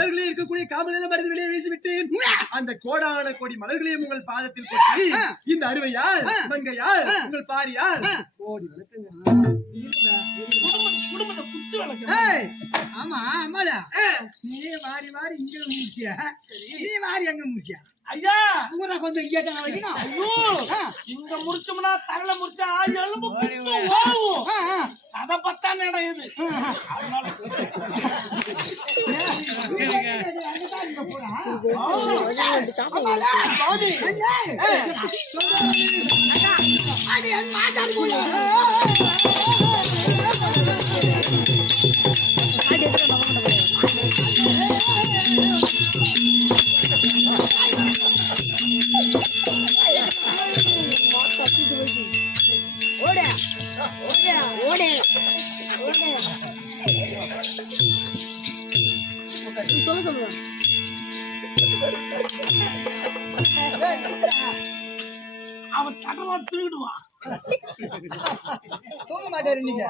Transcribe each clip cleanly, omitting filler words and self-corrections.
மலர்களே இருக்கக்கூடிய காமலை மருந்து வெளியே வீசிவிட்டு அந்த கோடான கோடி மலர்களையும் உங்கள் பாதத்தில் கொட்டி இந்த அருவையால் மங்கையால் உங்கள் பாரியால் கோடி வணக்கங்க. குடும்பத்தை புத்து வளர்க்க. ஆமா ஆமாடா, நீ வாரி வாரி இங்க முடிச்சியா, நீ வாரி அங்க முடிச்சியா? ஐயா பூரா கொஞ்சம் இங்கே தான் வைக்கணும். ஐயோ இங்க முடிச்சோம்னா தரல முடிச்சா எலும்பு ஓவும் சத பத்தான இடம் இது. அதனால அவன் தகவா தூக்கிடுவான். தூங்க மாட்டாரு நீங்க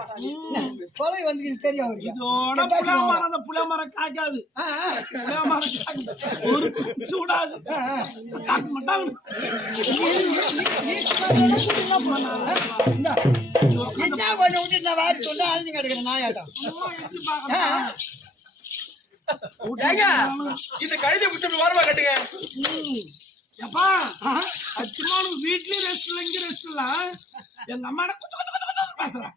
கொலை வந்து தெரியும் அவருக்கு. இதோட புளிய மரம் காய்க்காது, புளிய மரம் ஒரு சூடாது காக்க மாட்டாங்க. என்ன பண்ண விட்டு நான் வாரி சொல்ல ஆழ்ந்து கிடக்குறேன் நாயாட்டம். இந்த கழுதை முடிச்சு ஓரமா கட்டுங்க. எப்பா சும்மா வீட்லயும் ரெஸ்ட் இல்ல, இங்க ரெஸ்ட் இல்ல. எங்க அம்மா பேசுறேன்,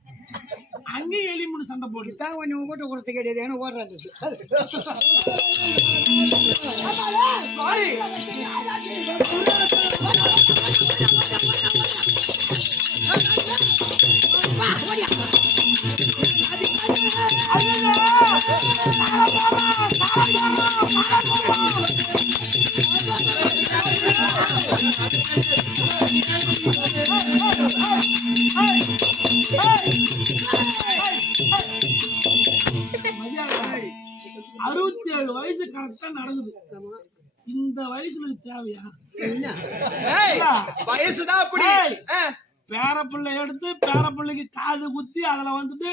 அங்கேயும் எலி முன்னு சண்டை போடு தான் கொஞ்சம் கூட்ட கொடுத்து கிடையாது. ஏன்னா ஓடுறாரு வயசு கரெக்டா நடக்குது. இந்த வயசுல தேவையா? வயசுதான் அப்படி. பேரப்பிள்ளை எடுத்து பேரப்பிள்ளைக்கு காது குத்தி அதுல வந்துட்டு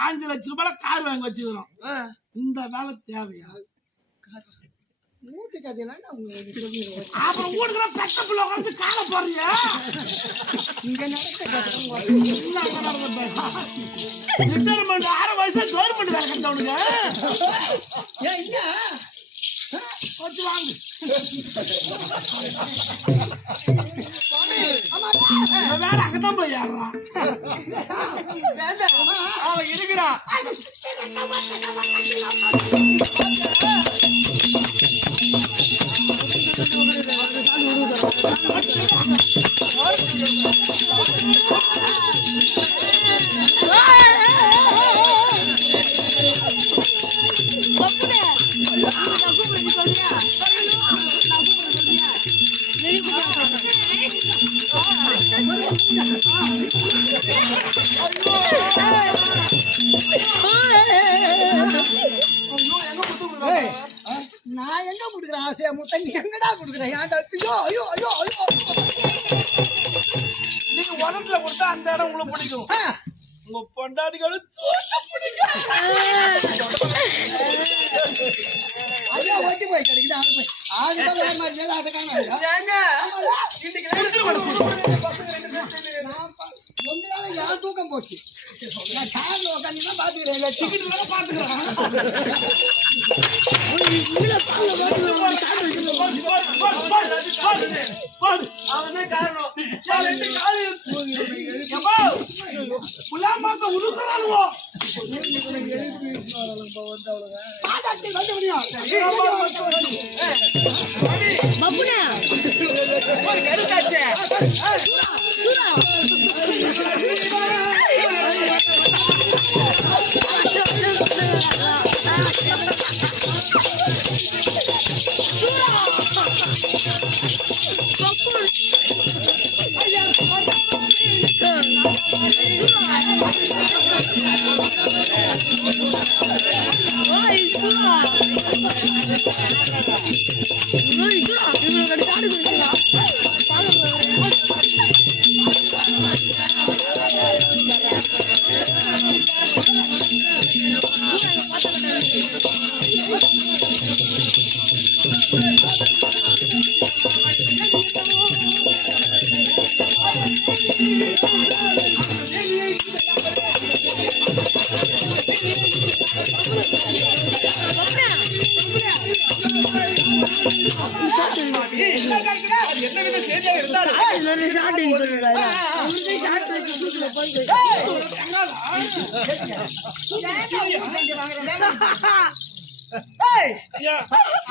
5 லட்சம் ரூபாய் கார் வாங்கி வச்சுக்கிறோம். இந்த வேலை தேவையா? அப்ப ஊடுக்கிற பெட்ட பிள்ளை உட்காந்து காலை போடுறியா? ரிட்டையர்மெண்ட் 6 வயசுல கவர்மெண்ட் வேலை கட்டவனுங்க வச்சு வாங்க. வேற அங்கதான் போய் ஏறான். அவன் இருக்கிறான். நான் எங்க குடுக்குறேன் ஆசையா முட்டை, நீ எங்கடா குடுக்குறேன்? ஏன்டா? ஐயோ ஐயோ ஐயோ ஐயோ, நீங்க உடம்புல கொடுத்தா அந்த இடம் உங்களுக்கு பிடிக்கும். உங்க பொண்டாட்டிகளும் ஐயா ஓட்டி போய் கிடைக்குது. அது போய் அதுதான் வேற மாதிரி மேல அதை காண உங்களால யார் தூக்கம் போச்சு. நான் காரில் உட்காந்து பாத்துக்கிறேன், டிக்கெட் வேற பாத்துக்கிறேன். அவனே காரணம். புலாமாக்க உருக்குறானுவோ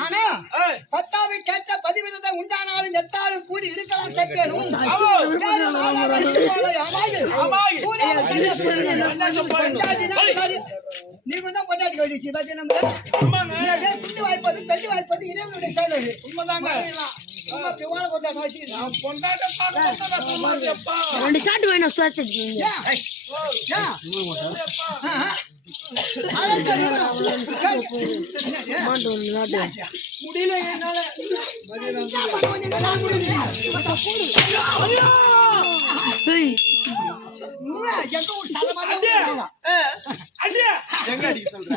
ஆனா 10வது கேட்ட 15 உண்டானாலும் எத்தாலும் கூடி இருக்கலாம் தக்கேனும் நீ கொண்டா பொட்டாட்டி கழிச்சு பத்தி நம்ம குண்டு வாய்ப்பது பெட்டி வாய்ப்பது இறைவனுடைய செயல் ரெண்டு ஷாட் வேணும் சுவாசிக்கீங்க முடியல என்னால எங்க அடிக்க சொல்ற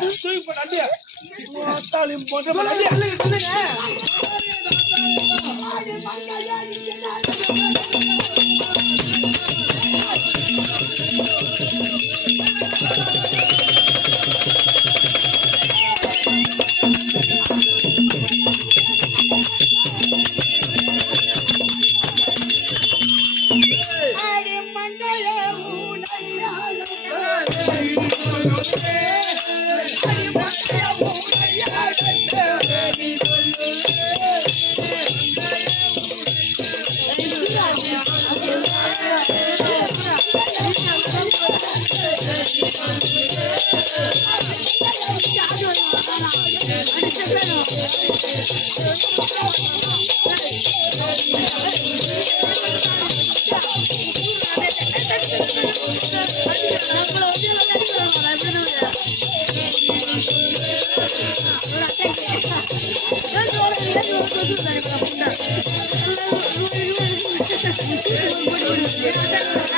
Thank you.